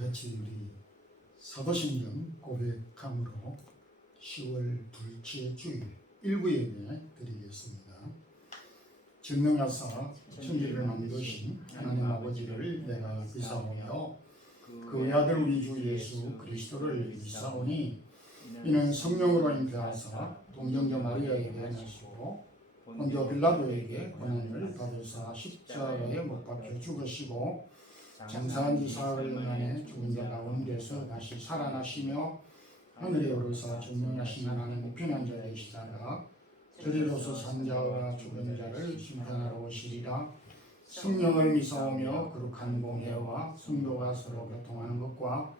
같이 우리 사도신경 고백함으로 10월 둘째 주일 일부 예배 드리겠습니다. 전능하사 천지를 만드신 하나님 아버지를 내가 믿사오며 그 아들 우리 주 예수 그리스도를 믿사오니 이는 성령으로 잉태하사 동정녀 마리아에게 나시고 본디오 빌라도에게 고난을 받으사 십자가에 못 박혀 죽으시고 장사한 지 사흘 만에 죽은 자 가운데서 다시 살아나시며 하늘에 오르사 전능하신 하나님 우편한 자의 시다가 저리로서 산자와 죽은 자를 심판하러 오시리라. 성령을 믿사오며 거룩한 공회와 성도가 서로 교통하는 것과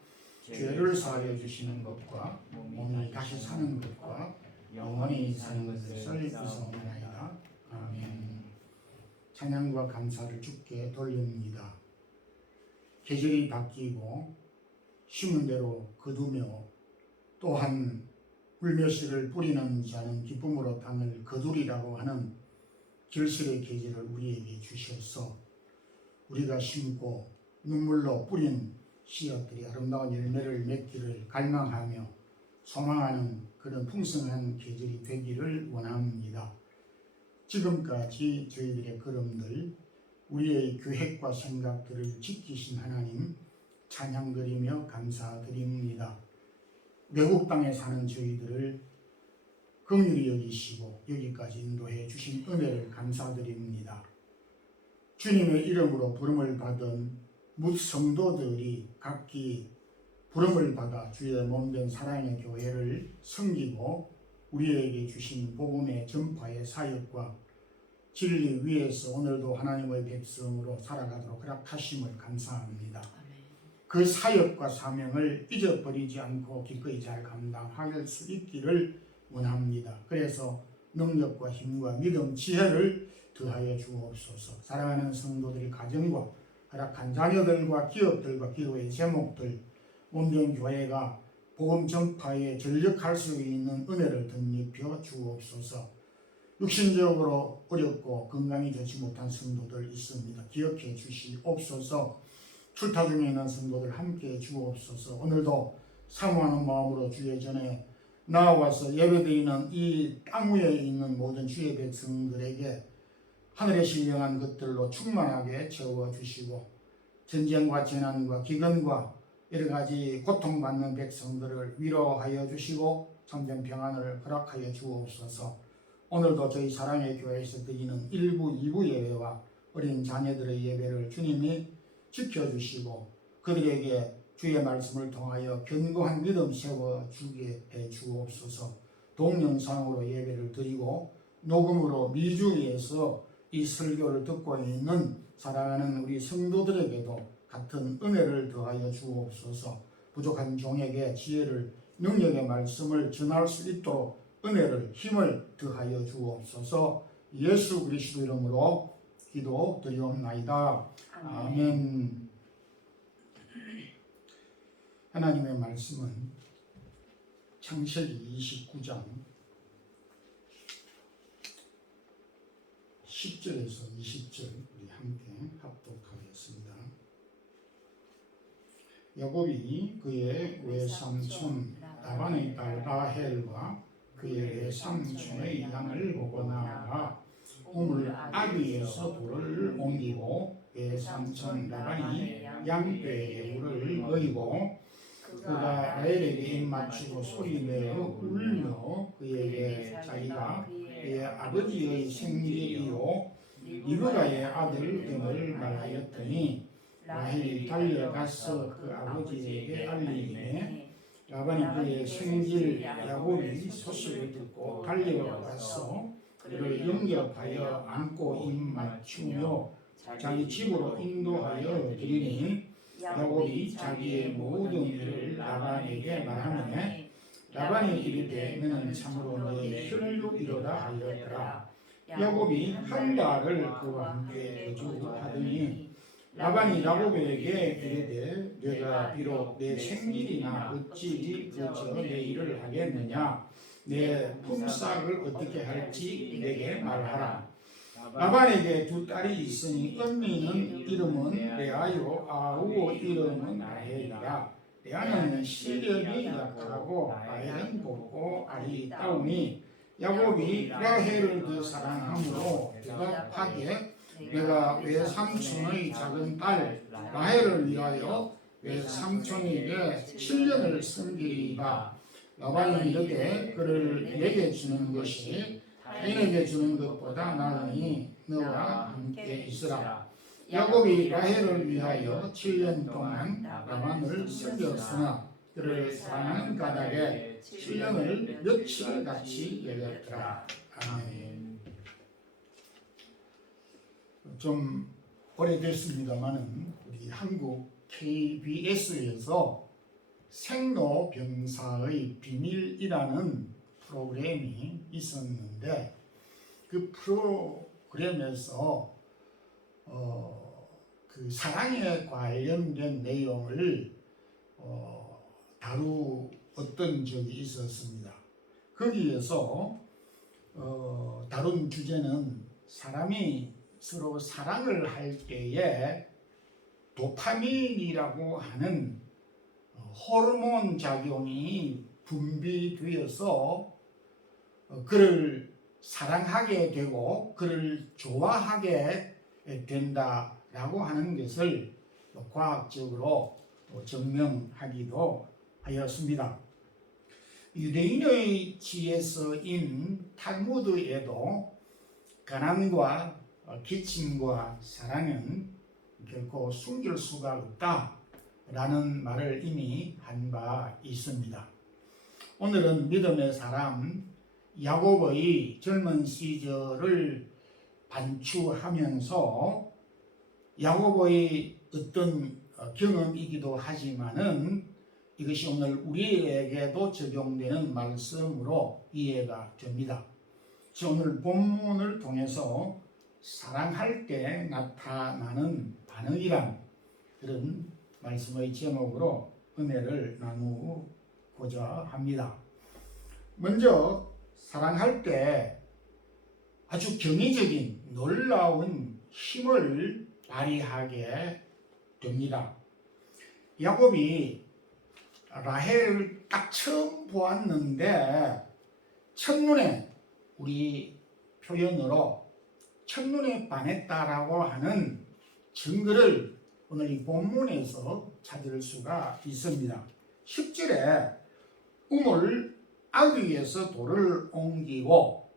죄를 사하여 주시는 것과 몸이 다시 사는 것과 영원히 사는 것을 믿사옵나이다. 아멘. 찬양과 감사를 주께 돌립니다. 계절이 바뀌고 심은 대로 거두며 또한 불며씨를 뿌리는 자는 기쁨으로 땅을 거두리라고 하는 결실의 계절을 우리에게 주셔서 우리가 심고 눈물로 뿌린 씨앗들이 아름다운 열매를 맺기를 갈망하며 소망하는 그런 풍성한 계절이 되기를 원합니다. 지금까지 저희들의 걸음들 우리의 계획과 생각들을 지키신 하나님 찬양드리며 감사드립니다. 외국 땅에 사는 저희들을 긍휼히 여기시고 여기까지 인도해 주신 은혜를 감사드립니다. 주님의 이름으로 부름을 받은 뭇성도들이 각기 부름을 받아 주의 몸된 사랑의 교회를 섬기고 우리에게 주신 복음의 전파의 사역과 진리 위에서 오늘도 하나님의 백성으로 살아가도록 허락하심을 감사합니다. 그 사역과 사명을 잊어버리지 않고 기꺼이 잘 감당할 수 있기를 원합니다. 그래서 능력과 힘과 믿음, 지혜를 더하여 주옵소서. 사랑하는 성도들이 가정과 허락한 자녀들과 기업들과 기도의 제목들 몸된 교회가 복음 전파에 전력할 수 있는 은혜를 덧입혀 주옵소서. 육신적으로 어렵고 건강이 좋지 못한 성도들 있습니다. 기억해 주시옵소서. 출타 중에 있는 성도들 함께해 주옵소서. 오늘도 사모하는 마음으로 주의 전에 나와서 예배드리는 이 땅 위에 있는 모든 주의 백성들에게 하늘의 신령한 것들로 충만하게 채워주시고 전쟁과 재난과 기근과 여러가지 고통받는 백성들을 위로하여 주시고 참된 평안을 허락하여 주옵소서. 오늘도 저희 사랑의 교회에서 드리는 1부, 2부 예배와 어린 자녀들의 예배를 주님이 지켜주시고 그들에게 주의 말씀을 통하여 견고한 믿음 세워주게 해 주옵소서. 동영상으로 예배를 드리고 녹음으로 미주에서 이 설교를 듣고 있는 사랑하는 우리 성도들에게도 같은 은혜를 더하여 주옵소서. 부족한 종에게 지혜를 능력의 말씀을 전할 수 있도록 은혜를 힘을 더하여 주옵소서. 예수 그리스도 이름으로 기도드리옵나이다. 아멘. 하나님의 말씀은 창세기 29장 10절에서 20절 우리 함께 합독하겠습니다. 야곱이 그의 외삼촌 라반의 딸 라헬과 그의 외삼촌의 양을 보고 나아가 우물 아귀에서 돌을 옮기고 외삼촌 라반이 양떼에 물을 넣이고 그가 라헬에게 입 맞추고 소리내어 울며 그에게 자기가 그의 아버지의 생일이요 리브가의 아들 됨을 말하였더니 라헬이 달려가서 그 아버지에게 알리니 라반이 그의 생질 야곱이 소식을 듣고 달려가서 그를 영접하여 안고 입 맞추며 자기 집으로 인도하여 드리니 야곱이 자기의 모든 일을 라반에게 말하며 라반이 이르되 너는 참으로 내 혈육이로다 하였더라. 야곱이 한 달을 그와 함께 거주하더니 라반이 야곱에게 이르되 내가 비록 내 생일이나 어찌 그저 내 일을 하겠느냐 내 품삯을 어떻게 할지 내게 말하라. 라반에게 두 딸이 있으니 언니는 이름은 레아요 아우 이름은 라헬 라헬이라. 레아는 시력이 약하고 라헬은 곱고 알이 있다오니 야곱이 라헬을 더 사랑함으로 대답하기에 내가 외삼촌의 작은 딸 라헬을 위하여 외삼촌에게 7년을 섬기리이다. 라반이 이르되 그를 내게 주는 것이 타인에게 주는 것보다 나으니 너와 함께 있으라. 야곱이 라헬을 위하여 7년 동안 라반을 섬겼으나 그를 사랑하는 까닭에 7년을 며칠같이 여겼더라. 아멘. 좀 오래됐습니다마는 우리 한국 KBS에서 생로병사의 비밀이라는 프로그램이 있었는데 그 프로그램에서 그 사랑에 관련된 내용을 다루었던 적이 있었습니다. 거기에서 다룬 주제는 사람이 서로 사랑을 할 때에 도파민이라고 하는 호르몬 작용이 분비되어서 그를 사랑하게 되고 그를 좋아하게 된다라고 하는 것을 과학적으로 증명하기도 하였습니다. 유대인의 지혜서인 탈무드에도 가난과 기침과 사랑은 결코 숨길 수가 없다라는 말을 이미 한 바 있습니다. 오늘은 믿음의 사람 야곱의 젊은 시절을 반추하면서 야곱의 어떤 경험이기도 하지만은 이것이 오늘 우리에게도 적용되는 말씀으로 이해가 됩니다. 오늘 본문을 통해서 사랑할 때 나타나는 반응이란 그런 말씀의 제목으로 은혜를 나누고자 합니다. 먼저 사랑할 때 아주 경이적인 놀라운 힘을 발휘하게 됩니다. 야곱이 라헬을 딱 처음 보았는데 첫눈에 우리 표현으로 첫눈에 반했다라고 하는 증거를 오늘 이 본문에서 찾을 수가 있습니다. 10절에 우물 아귀에서 돌을 옮기고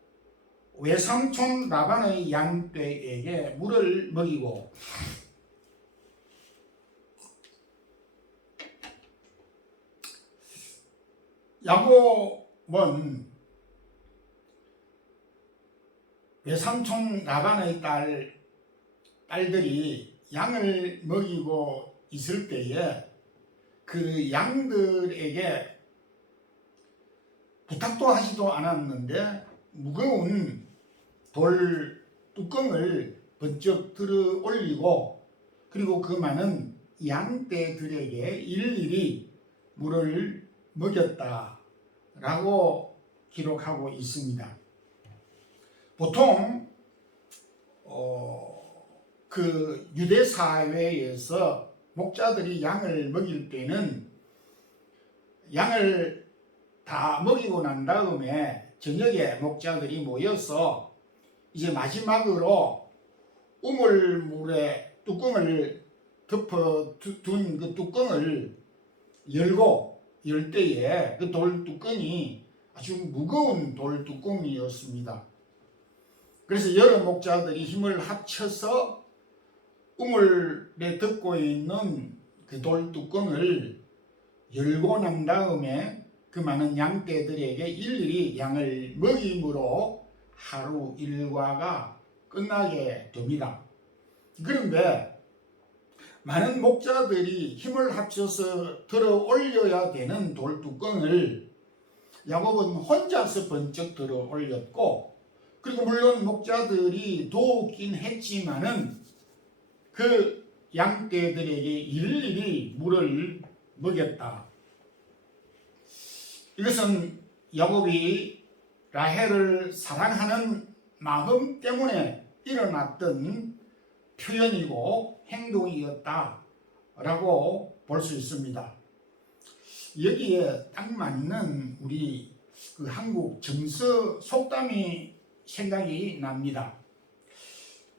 외삼촌 라반의 양떼에게 물을 먹이고 야곱은 외삼촌 라반의 딸들이 양을 먹이고 있을 때에 그 양들에게 부탁도 하지도 않았는데 무거운 돌 뚜껑을 번쩍 들어 올리고 그리고 그 많은 양떼들에게 일일이 물을 먹였다라고 기록하고 있습니다. 보통 그 유대 사회에서 목자들이 양을 먹일 때는 양을 다 먹이고 난 다음에 저녁에 목자들이 모여서 이제 마지막으로 우물물에 뚜껑을 덮어 둔 그 뚜껑을 열 때에 그 돌 뚜껑이 아주 무거운 돌 뚜껑이었습니다. 그래서 여러 목자들이 힘을 합쳐서 우물에 덮고 있는 그 돌 뚜껑을 열고 난 다음에 그 많은 양떼들에게 일일이 양을 먹임으로 하루 일과가 끝나게 됩니다. 그런데 많은 목자들이 힘을 합쳐서 들어 올려야 되는 돌 뚜껑을 야곱은 혼자서 번쩍 들어 올렸고 그리고 물론 목자들이 도우긴 했지만은 그 양떼들에게 일일이 물을 먹였다. 이것은 야곱이 라헬을 사랑하는 마음 때문에 일어났던 표현이고 행동이었다라고 라고 볼 수 있습니다. 여기에 딱 맞는 우리 그 한국 정서 속담이 생각이 납니다.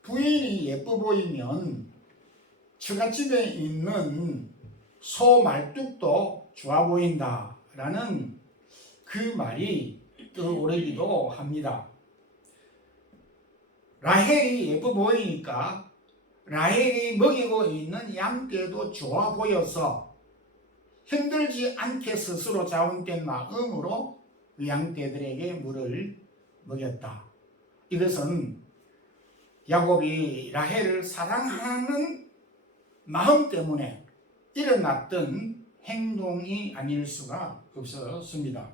부인이 예뻐 보이면 처갓집에 있는 소 말뚝도 좋아 보인다 라는 그 말이 떠오르기도 합니다. 라헬이 예뻐 보이니까 라헬이 먹이고 있는 양떼도 좋아 보여서 힘들지 않게 스스로 자원된 마음으로 양떼들에게 물을 먹였다. 이것은 야곱이 라헬을 사랑하는 마음 때문에 일어났던 행동이 아닐 수가 없었습니다.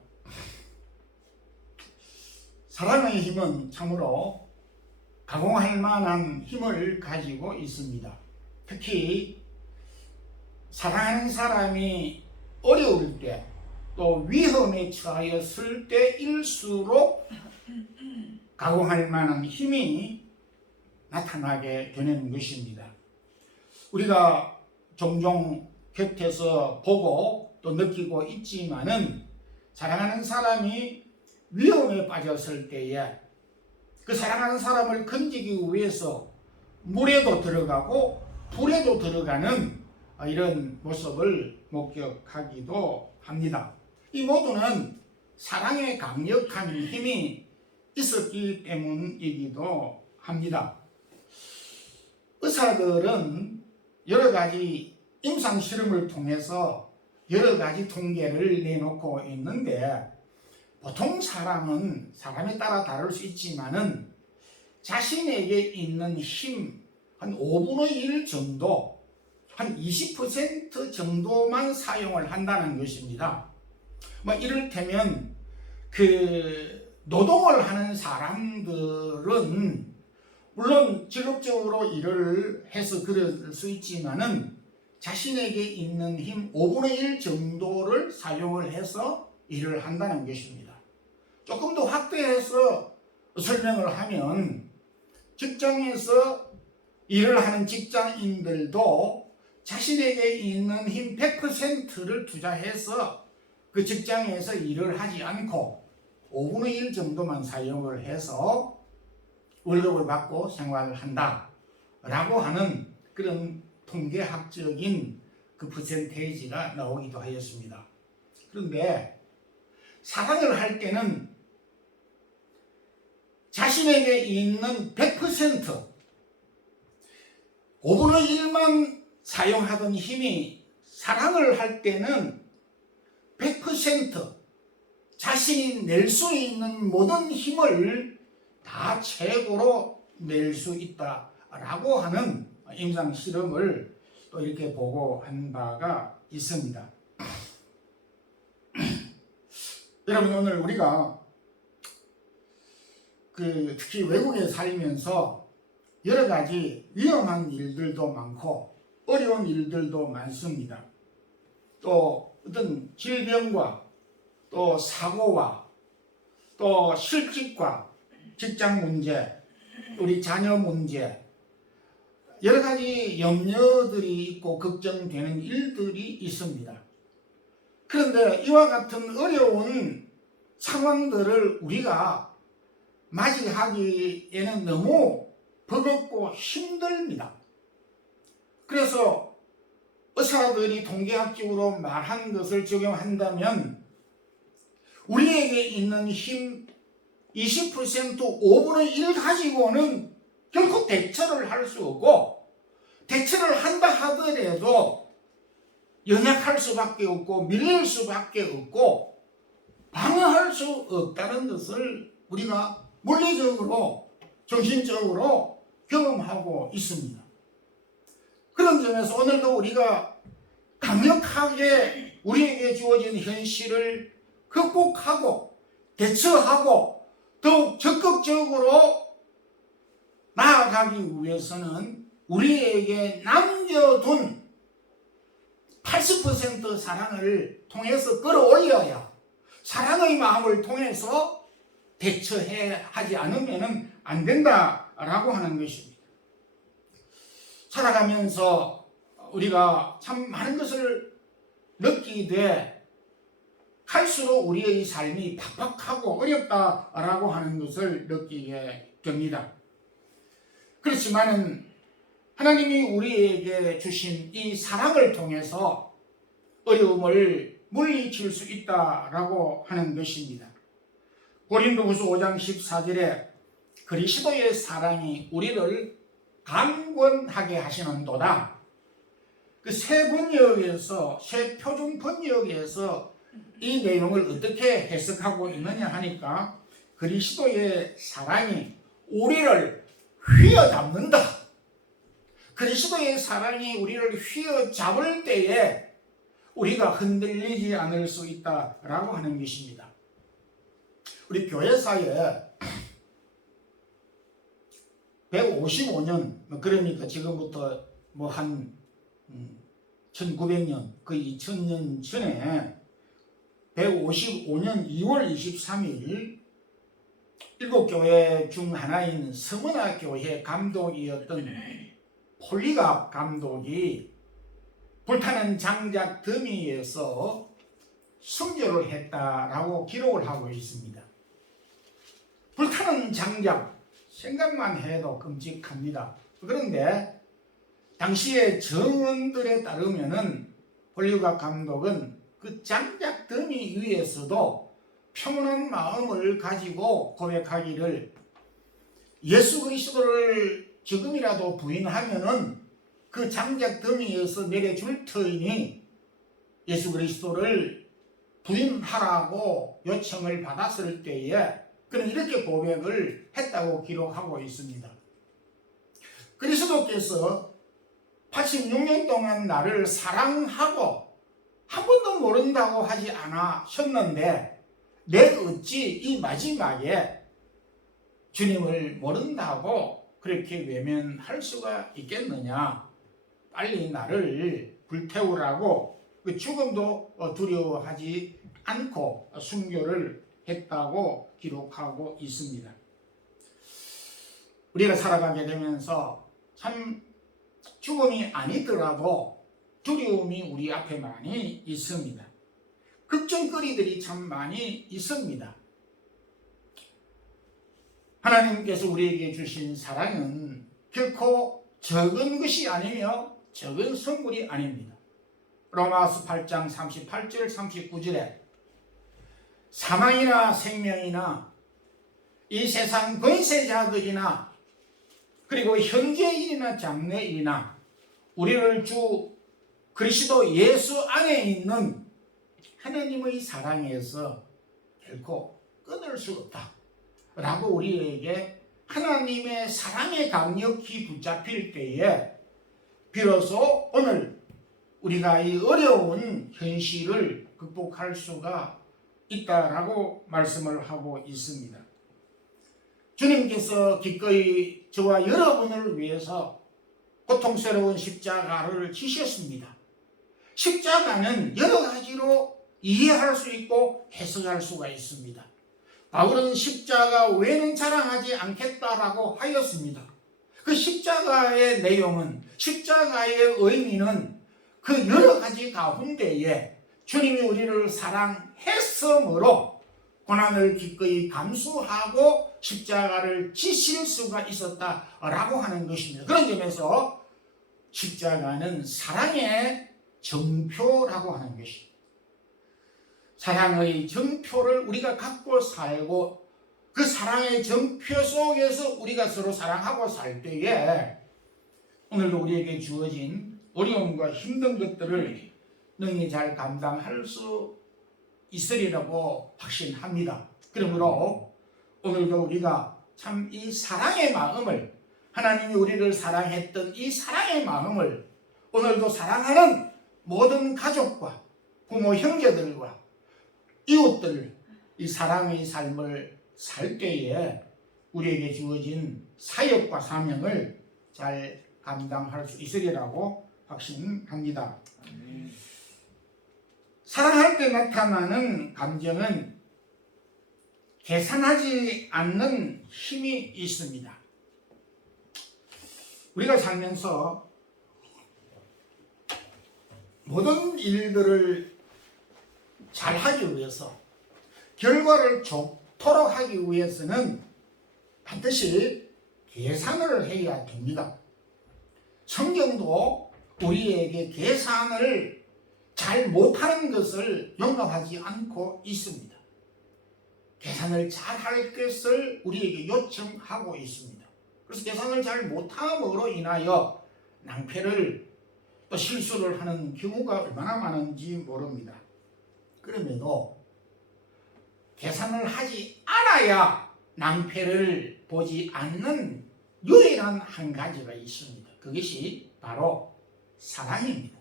사랑의 힘은 참으로 가공할 만한 힘을 가지고 있습니다. 특히 사랑하는 사람이 어려울 때 또 위험에 처하였을 때일수록 가공할 만한 힘이 나타나게 되는 것입니다. 우리가 종종 곁에서 보고 또 느끼고 있지만은 사랑하는 사람이 위험에 빠졌을 때에 그 사랑하는 사람을 건지기 위해서 물에도 들어가고 불에도 들어가는 이런 모습을 목격하기도 합니다. 이 모두는 사랑의 강력한 힘이 있었기 때문이기도 합니다. 의사들은 여러 가지 임상 실험을 통해서 여러 가지 통계를 내놓고 있는데 보통 사람은 사람에 따라 다를 수 있지만은 자신에게 있는 힘 한 5분의 1 정도, 한 20% 정도만 사용을 한다는 것입니다. 뭐 이를테면 그 노동을 하는 사람들은 물론 직업적으로 일을 해서 그럴 수 있지만은 자신에게 있는 힘 5분의 1 정도를 사용을 해서 일을 한다는 것입니다. 조금 더 확대해서 설명을 하면 직장에서 일을 하는 직장인들도 자신에게 있는 힘 100%를 투자해서 그 직장에서 일을 하지 않고 5분의 1 정도만 사용을 해서 월급을 받고 생활을 한다 라고 하는 그런 통계학적인 그 퍼센테이지가 나오기도 하였습니다. 그런데 사랑을 할 때는 자신에게 있는 100% 5분의 1만 사용하던 힘이 사랑을 할 때는 100% 자신이 낼 수 있는 모든 힘을 다 최고로 낼 수 있다라고 하는 임상 실험을 또 이렇게 보고한 바가 있습니다. 여러분, 오늘 우리가 특히 외국에 살면서 여러 가지 위험한 일들도 많고 어려운 일들도 많습니다. 또 어떤 질병과 또 사고와 또 실직과 직장 문제, 우리 자녀 문제, 여러 가지 염려들이 있고 걱정되는 일들이 있습니다. 그런데 이와 같은 어려운 상황들을 우리가 맞이하기에는 너무 버겁고 힘듭니다. 그래서 의사들이 통계학적으로 말한 것을 적용한다면 우리에게 있는 힘 20% 5분의 1 가지고는 결코 대처를 할 수 없고, 대처를 한다 하더라도 연약할 수밖에 없고 밀릴 수밖에 없고 방어할 수 없다는 것을 우리가 물리적으로 정신적으로 경험하고 있습니다. 그런 점에서 오늘도 우리가 강력하게 우리에게 주어진 현실을 극복하고 대처하고 더욱 적극적으로 나아가기 위해서는 우리에게 남겨둔 80% 사랑을 통해서 끌어올려야, 사랑의 마음을 통해서 대처하지 않으면 안 된다라고 하는 것입니다. 살아가면서 우리가 참 많은 것을 느끼되 갈수록 우리의 삶이 팍팍하고 어렵다라고 하는 것을 느끼게 됩니다. 그렇지만은 하나님이 우리에게 주신 이 사랑을 통해서 어려움을 물리칠 수 있다라고 하는 것입니다. 고린도후서 5장 14절에 그리스도의 사랑이 우리를 강권하게 하시는도다. 그 새 번역에서, 새 표준 번역에서 이 내용을 어떻게 해석하고 있느냐 하니까 그리스도의 사랑이 우리를 휘어잡는다. 그리스도의 사랑이 우리를 휘어잡을 때에 우리가 흔들리지 않을 수 있다라고 하는 것입니다. 우리 교회사에 155년, 그러니까 지금부터 한 1900년, 거의 2000년 전에 155년 2월 23일 일곱 교회 중 하나인 서문화 교회 감독이었던 폴리갑 감독이 불타는 장작 더미에서 순교를 했다라고 기록을 하고 있습니다. 불타는 장작, 생각만 해도 끔찍합니다. 그런데 당시의 정언들에 따르면은 폴리갑 감독은 그 장작 더미 위에서도 평온한 마음을 가지고 고백하기를 예수 그리스도를 지금이라도 부인하면은 그 장작 더미에서 내려줄 터이니 예수 그리스도를 부인하라고 요청을 받았을 때에 그는 이렇게 고백을 했다고 기록하고 있습니다. 그리스도께서 86년 동안 나를 사랑하고 한 번도 모른다고 하지 않으셨는데 내가 어찌 이 마지막에 주님을 모른다고 그렇게 외면할 수가 있겠느냐. 빨리 나를 불태우라고 그 죽음도 두려워하지 않고 순교를 했다고 기록하고 있습니다. 우리가 살아가게 되면서 참 죽음이 아니더라도 두려움이 우리 앞에 많이 있습니다. 걱정거리들이 참 많이 있습니다. 하나님께서 우리에게 주신 사랑은 결코 적은 것이 아니며 적은 선물이 아닙니다. 로마서 8장 38절 39절에 사망이나 생명이나 이 세상 권세자들이나 그리고 현재일이나 장래일이나 우리를 주 그리스도 예수 안에 있는 하나님의 사랑에서 결코 끊을 수 없다 라고 우리에게 하나님의 사랑에 강력히 붙잡힐 때에 비로소 오늘 우리가 이 어려운 현실을 극복할 수가 있다라고 말씀을 하고 있습니다. 주님께서 기꺼이 저와 여러분을 위해서 고통스러운 십자가를 지셨습니다. 십자가는 여러 가지로 이해할 수 있고 해석할 수가 있습니다. 바울은 십자가 외에는 자랑하지 않겠다라고 하였습니다. 그 십자가의 내용은, 십자가의 의미는 그 여러 가지 가운데에 주님이 우리를 사랑했으므로 고난을 기꺼이 감수하고 십자가를 지실 수가 있었다라고 하는 것입니다. 그런 점에서 십자가는 사랑의 정표라고 하는 것입니다. 사랑의 정표를 우리가 갖고 살고 그 사랑의 정표 속에서 우리가 서로 사랑하고 살 때에 오늘도 우리에게 주어진 어려움과 힘든 것들을 능히 잘 감당할 수 있으리라고 확신합니다. 그러므로 오늘도 우리가 참 이 사랑의 마음을, 하나님이 우리를 사랑했던 이 사랑의 마음을 오늘도 사랑하는 모든 가족과 부모 형제들과 이웃들 이 사랑의 삶을 살 때에 우리에게 주어진 사역과 사명을 잘 감당할 수 있으리라고 확신합니다. 사랑할 때 나타나는 감정은 계산하지 않는 힘이 있습니다. 우리가 살면서 모든 일들을 잘 하기 위해서, 결과를 좋도록 하기 위해서는 반드시 계산을 해야 됩니다. 성경도 우리에게 계산을 잘 못하는 것을 용납하지 않고 있습니다. 계산을 잘 할 것을 우리에게 요청하고 있습니다. 그래서 계산을 잘 못함으로 인하여 낭패를 또 실수를 하는 경우가 얼마나 많은지 모릅니다. 그럼에도 계산을 하지 않아야 낭패를 보지 않는 유일한 한 가지가 있습니다. 그것이 바로 사랑입니다.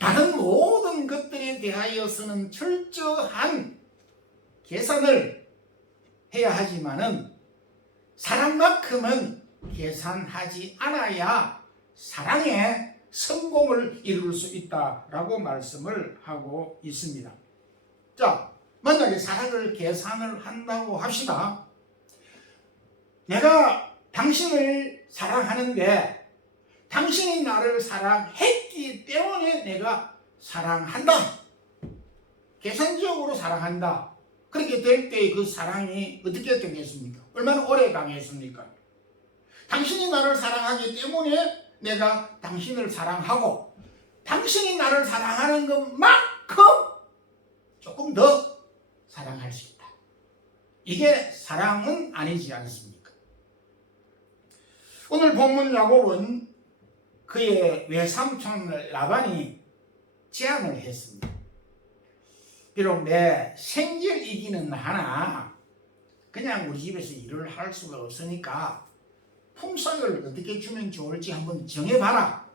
다른 모든 것들에 대하여서는 철저한 계산을 해야 하지만은 사랑만큼은 계산하지 않아야 사랑의 성공을 이룰 수 있다라고 말씀을 하고 있습니다. 자, 만약에 사랑을 계산을 한다고 합시다. 내가 당신을 사랑하는데 당신이 나를 사랑했기 때문에 내가 사랑한다. 계산적으로 사랑한다. 그렇게 될 때 그 사랑이 어떻게 되겠습니까? 얼마나 오래 가겠습니까? 당신이 나를 사랑하기 때문에 내가 당신을 사랑하고, 당신이 나를 사랑하는 것만큼 조금 더 사랑할 수 있다. 이게 사랑은 아니지 않습니까? 오늘 본문 야곱은 그의 외삼촌 라반이 제안을 했습니다. 비록 내 생일이기는 하나 그냥 우리 집에서 일을 할 수가 없으니까 품삯을 어떻게 주면 좋을지 한번 정해봐라.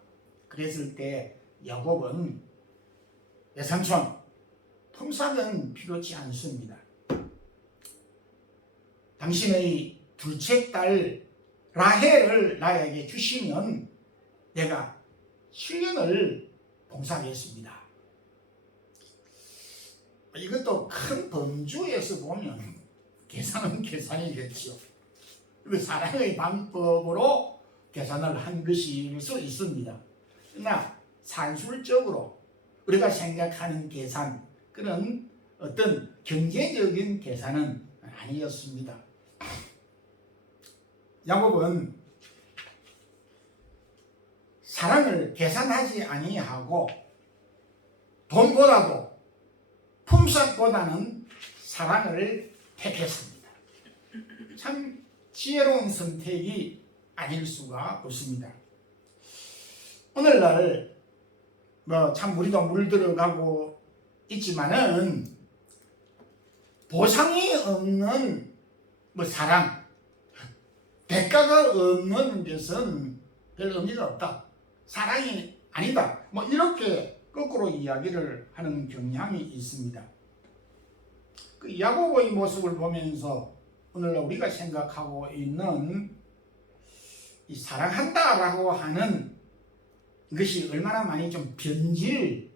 그랬을 때 야곱은 외삼촌, 품삯은 필요치 않습니다. 당신의 둘째 딸 라헬을 나에게 주시면 내가 7년을 봉사하겠습니다. 이것도 큰 범주에서 보면 계산은 계산이겠죠. 사랑의 방법으로 계산을 한 것일 수 있습니다. 그러나 산술적으로 우리가 생각하는 계산, 그런 어떤 경제적인 계산은 아니었습니다. 야곱은 사랑을 계산하지 아니하고 돈보다도 품삯보다는 사랑을 택했습니다. 참 지혜로운 선택이 아닐 수가 없습니다. 오늘날 참 우리도 물들어가고 있지만은 보상이 없는 사랑, 대가가 없는 것은 별 의미가 없다. 사랑이 아니다. 이렇게 거꾸로 이야기를 하는 경향이 있습니다. 그 야곱의 모습을 보면서 오늘날 우리가 생각하고 있는 이 사랑한다라고 하는 것이 얼마나 많이 좀 변질됐느냐라고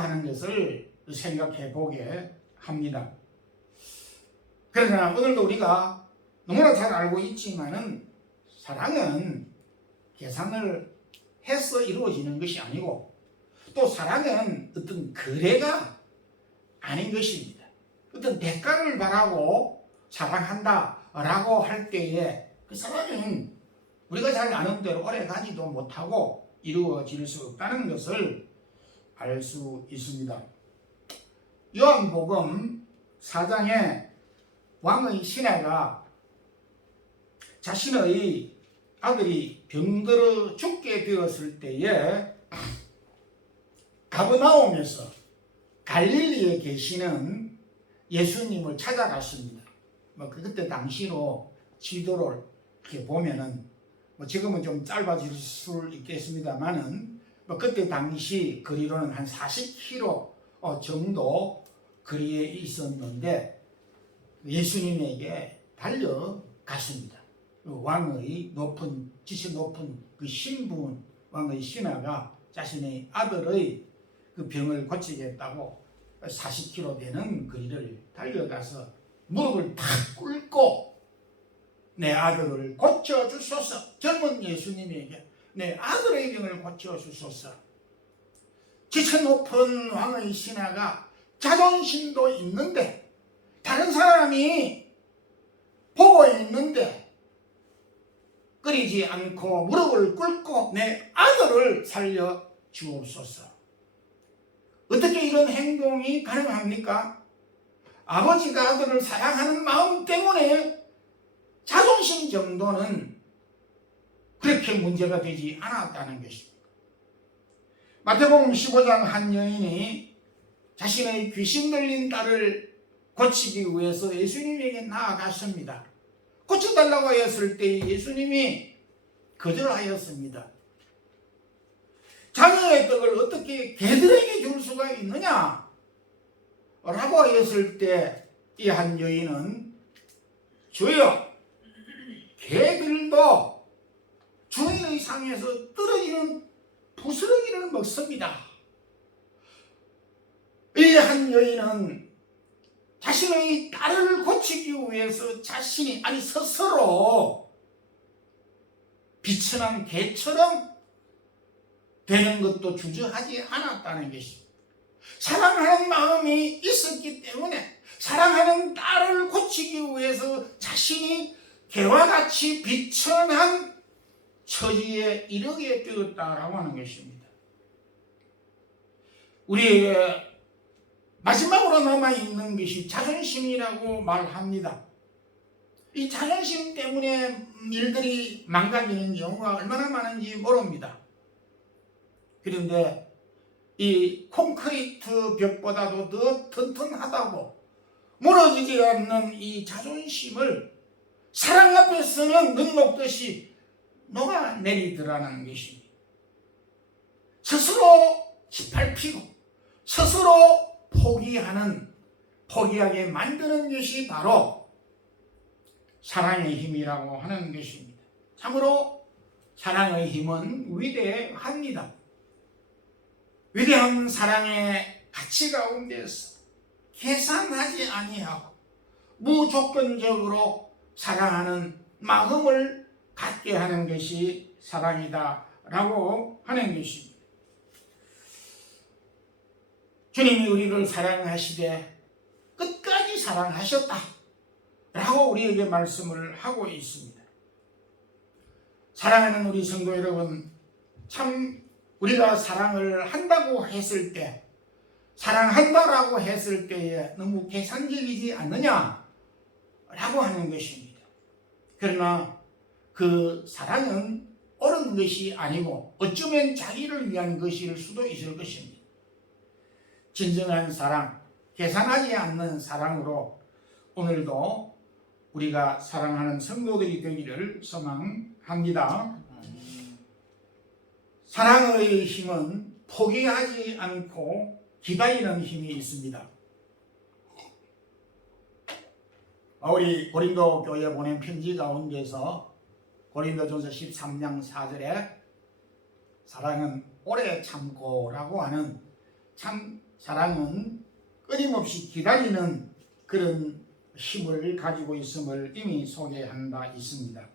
하는 것을 생각해 보게 합니다. 그러나 오늘도 우리가 너무나 잘 알고 있지만은 사랑은 계산을 해서 이루어지는 것이 아니고, 또 사랑은 어떤 거래가 아닌 것입니다. 어떤 대가를 바라고 사랑한다라고 할 때에 그 사랑은 우리가 잘 아는 대로 오래 가지도 못하고 이루어질 수 없다는 것을 알 수 있습니다. 요한복음 4장에 왕의 시내가 자신의 아들이 병들어 죽게 되었을 때에 가버나움에서 갈릴리에 계시는 예수님을 찾아갔습니다. 그때 당시로 지도를 이렇게 보면은 지금은 좀 짧아질 수 있겠습니다만은 그때 당시 거리로는 한 40km 정도 거리에 있었는데 예수님에게 달려갔습니다. 왕의 지체 높은 그 신분, 왕의 신하가 자신의 아들의 그 병을 고치겠다고 40km 되는 거리를 달려가서 무릎을 탁 꿇고 내 아들을 고쳐주소서. 젊은 예수님에게 내 아들의 병을 고쳐주소서. 지체 높은 왕의 신하가 자존심도 있는데, 다른 사람이 보고 있는데 끓이지 않고 무릎을 꿇고 내 아들을 살려 주옵소서. 어떻게 이런 행동이 가능합니까? 아버지가 아들을 사랑하는 마음 때문에 자존심 정도는 그렇게 문제가 되지 않았다는 것입니다. 마태복음 15장 한 여인이 자신의 귀신 들린 딸을 고치기 위해서 예수님에게 나아갔습니다. 고쳐달라고 하였을 때 예수님이 거절하였습니다. 자녀의 떡을 어떻게 개들에게 줄 수가 있느냐? 라고 하였을 때 이 한 여인은 주여, 개들도 주인의 상에서 떨어지는 부스러기를 먹습니다. 이 한 여인은 자신의 딸을 고치기 위해서 자신이 스스로 비천한 개처럼 되는 것도 주저하지 않았다는 것입니다. 사랑하는 마음이 있었기 때문에 사랑하는 딸을 고치기 위해서 자신이 개와 같이 비천한 처지에 이르게 되었다라고 하는 것입니다. 우리에게 마지막으로 남아있는 것이 자존심이라고 말합니다. 이 자존심 때문에 일들이 망가지는 경우가 얼마나 많은지 모릅니다. 그런데 이 콘크리트 벽보다도 더 튼튼하다고 무너지지 않는 이 자존심을 사랑 앞에서는 눈 녹듯이 녹아내리더라는 것입니다. 스스로 짓밟히고 스스로 포기하게 만드는 것이 바로 사랑의 힘이라고 하는 것입니다. 참으로 사랑의 힘은 위대합니다. 위대한 사랑의 가치 가운데서 계산하지 아니하고 무조건적으로 사랑하는 마음을 갖게 하는 것이 사랑이다라고 하는 것입니다. 주님이 우리를 사랑하시되 끝까지 사랑하셨다라고 우리에게 말씀을 하고 있습니다. 사랑하는 우리 성도 여러분, 참 우리가 사랑을 한다고 했을 때, 사랑한다라고 했을 때에 너무 계산적이지 않느냐라고 하는 것입니다. 그러나 그 사랑은 옳은 것이 아니고 어쩌면 자기를 위한 것일 수도 있을 것입니다. 진정한 사랑, 계산하지 않는 사랑으로 오늘도 우리가 사랑하는 성도들이 되기를 소망합니다. 사랑의 힘은 포기하지 않고 기다리는 힘이 있습니다. 우리 고린도 교회에 보낸 편지 가운데서 고린도전서 13장 4절에 사랑은 오래 참고라고 하는, 참 사랑은 끊임없이 기다리는 그런 힘을 가지고 있음을 이미 소개한 바 있습니다.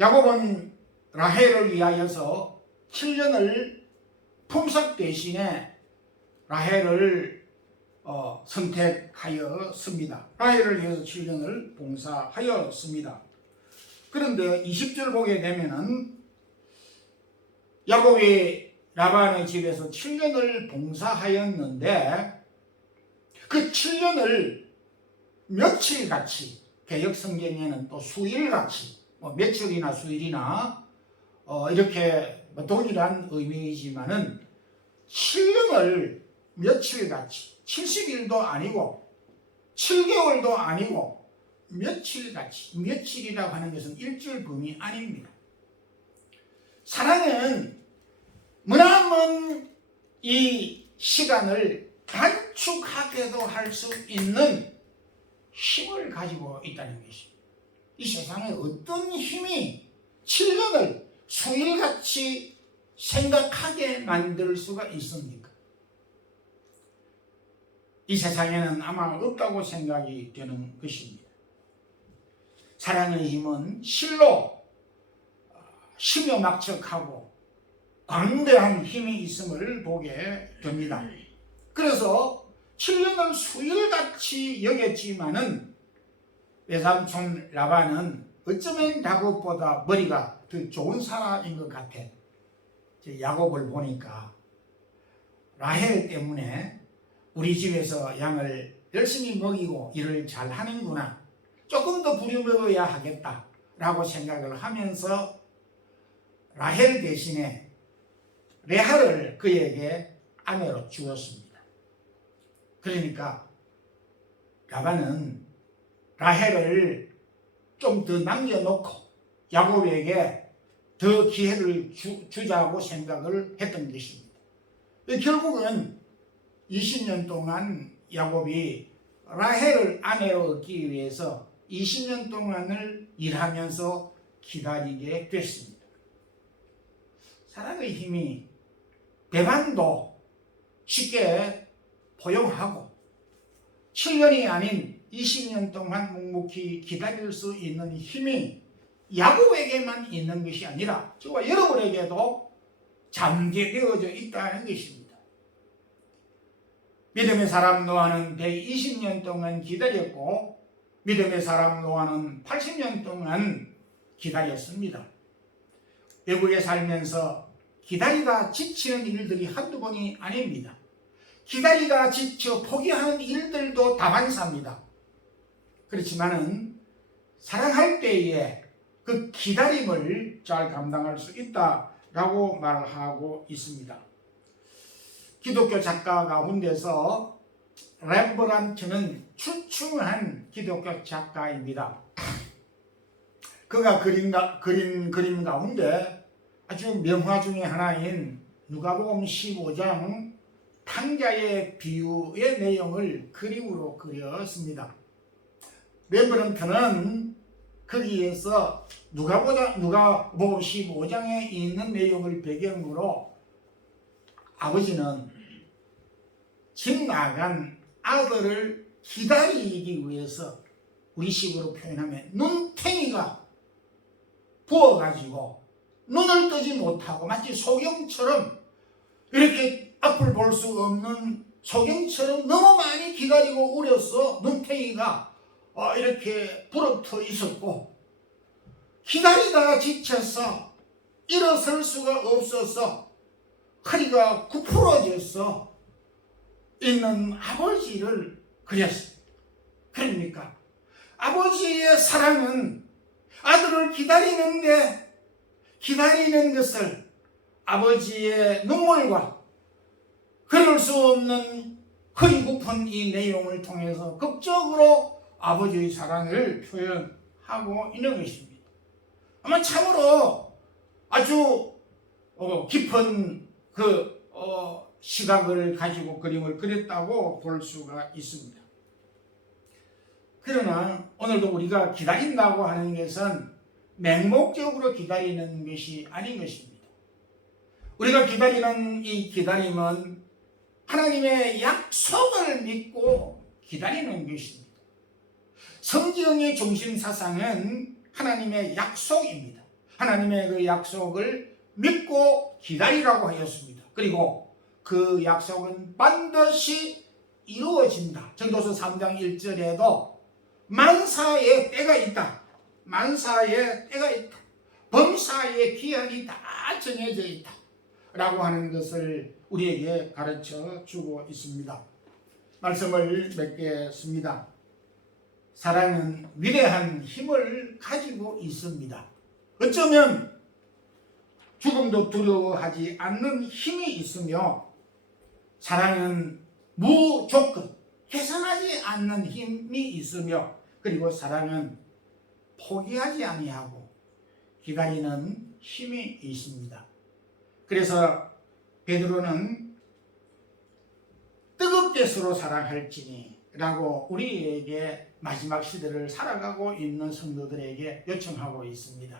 야곱은 라헬을 위하여서 7년을 품삯 대신에 라헬을 선택하였습니다. 라헬을 위해서 7년을 봉사하였습니다. 그런데 20절 보게 되면은 야곱이 라반의 집에서 7년을 봉사하였는데 그 7년을 며칠같이, 개역 성경에는 또 수일같이, 며칠이나 수일이나 이렇게 동일한 의미이지만은 7년을 며칠같이, 70일도 아니고 7개월도 아니고 며칠같이, 며칠이라고 하는 것은 일주일 범위 아닙니다. 사랑은 머나먼 이 시간을 단축하게도 할 수 있는 힘을 가지고 있다는 것입니다. 이 세상에 어떤 힘이 7년을 수일같이 생각하게 만들 수가 있습니까? 이 세상에는 아마 없다고 생각이 되는 것입니다. 사랑의 힘은 실로 심요막측하고 광대한 힘이 있음을 보게 됩니다. 그래서 7년을 수일같이 여겼지만은 외삼촌 라반은 어쩌면 야곱보다 머리가 더 좋은 사람인 것 같아. 야곱을 보니까 라헬 때문에 우리 집에서 양을 열심히 먹이고 일을 잘 하는구나, 조금 더 부려먹어야 하겠다 라고 생각을 하면서 라헬 대신에 레아를 그에게 아내로 주었습니다. 그러니까 라반은 라헬을 좀 더 남겨놓고 야곱에게 더 기회를 주자고 생각을 했던 것입니다. 결국은 20년 동안 야곱이 라헬을 아내로 얻기 위해서 20년 동안을 일하면서 기다리게 됐습니다. 사랑의 힘이 배반도 쉽게 포용하고 7년이 아닌 20년 동안 묵묵히 기다릴 수 있는 힘이 야곱에게만 있는 것이 아니라 저와 여러분에게도 잠재되어져 있다는 것입니다. 믿음의 사람 노아는 120년 동안 기다렸고 믿음의 사람 노아는 80년 동안 기다렸습니다. 외국에 살면서 기다리다 지치는 일들이 한두 번이 아닙니다. 기다리다 지쳐 포기하는 일들도 다반사입니다. 그렇지만은 사랑할 때에 그 기다림을 잘 감당할 수 있다라고 말하고 있습니다. 기독교 작가 가운데서 렘브란트는 출중한 기독교 작가입니다. 그가 그린 그림 가운데 아주 명화 중에 하나인 누가복음 15장 탕자의 비유의 내용을 그림으로 그렸습니다. 렘브란트는 거기에서 누가복음 15장에 있는 내용을 배경으로 아버지는 집 나간 아들을 기다리기 위해서 우리식으로 표현하면 눈탱이가 부어가지고 눈을 뜨지 못하고 마치 소경처럼 이렇게 앞을 볼 수 없는 소경처럼 너무 많이 기다리고 우려서 눈탱이가 이렇게 부러져 있었고 기다리다가 지쳐서 일어설 수가 없어서 허리가 구부러져서 있는 아버지를 그렸습니다. 그러니까 아버지의 사랑은 아들을 기다리는 것을 아버지의 눈물과 그럴 수 없는 허리 굽은 이 내용을 통해서 극적으로 아버지의 사랑을 표현하고 있는 것입니다. 아마 참으로 아주 깊은 시각을 가지고 그림을 그렸다고 볼 수가 있습니다. 그러나 오늘도 우리가 기다린다고 하는 것은 맹목적으로 기다리는 것이 아닌 것입니다. 우리가 기다리는 이 기다림은 하나님의 약속을 믿고 기다리는 것입니다. 성경의 중심 사상은 하나님의 약속입니다. 하나님의 그 약속을 믿고 기다리라고 하였습니다. 그리고 그 약속은 반드시 이루어진다. 전도서 3장 1절에도 만사의 때가 있다. 만사의 때가 있다. 범사의 기한이 다 정해져 있다. 라고 하는 것을 우리에게 가르쳐 주고 있습니다. 말씀을 맺겠습니다. 사랑은 위대한 힘을 가지고 있습니다. 어쩌면 죽음도 두려워하지 않는 힘이 있으며 사랑은 무조건 계산하지 않는 힘이 있으며 그리고 사랑은 포기하지 아니하고 기다리는 힘이 있습니다. 그래서 베드로는 뜨겁게 서로 사랑할지니 라고 우리에게 마지막 시대를 살아가고 있는 성도들에게 요청하고 있습니다.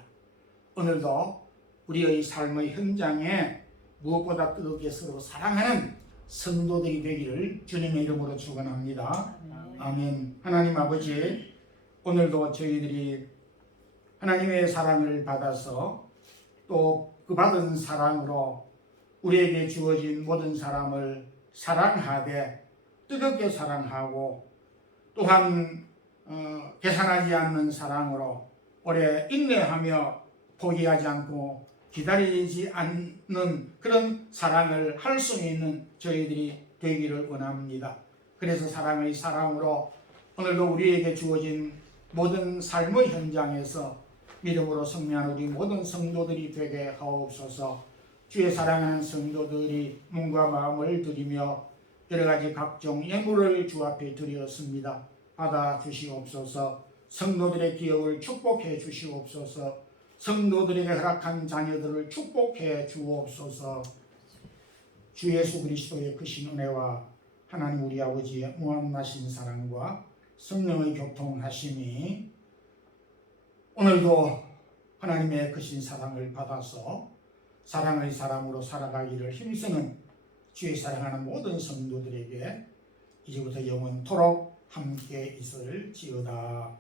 오늘도 우리의 삶의 현장에 무엇보다 뜨겁게 서로 사랑하는 성도들이 되기를 주님의 이름으로 축원합니다. 아멘. 하나님 아버지, 오늘도 저희들이 하나님의 사랑을 받아서 또 그 받은 사랑으로 우리에게 주어진 모든 사람을 사랑하되 뜨겁게 사랑하고 또한 계산하지 않는 사랑으로 오래 인내하며 포기하지 않고 기다리지 않는 그런 사랑을 할 수 있는 저희들이 되기를 원합니다. 그래서 사랑의 사랑으로 오늘도 우리에게 주어진 모든 삶의 현장에서 믿음으로 승리하는 우리 모든 성도들이 되게 하옵소서. 주의 사랑하는 성도들이 몸과 마음을 드리며 여러 가지 각종 예물을 주 앞에 드렸습니다. 받아 주시옵소서. 성도들의 기업을 축복해 주시옵소서. 성도들에게 허락한 자녀들을 축복해 주옵소서. 주 예수 그리스도의 크신 은혜와 하나님 우리 아버지의 무한하신 사랑과 성령의 교통하심이 오늘도 하나님의 크신 사랑을 받아서 사랑의 사람으로 살아가기를 힘쓰는 주의 사랑하는 모든 성도들에게 이제부터 영원토록 함께 있을지어다.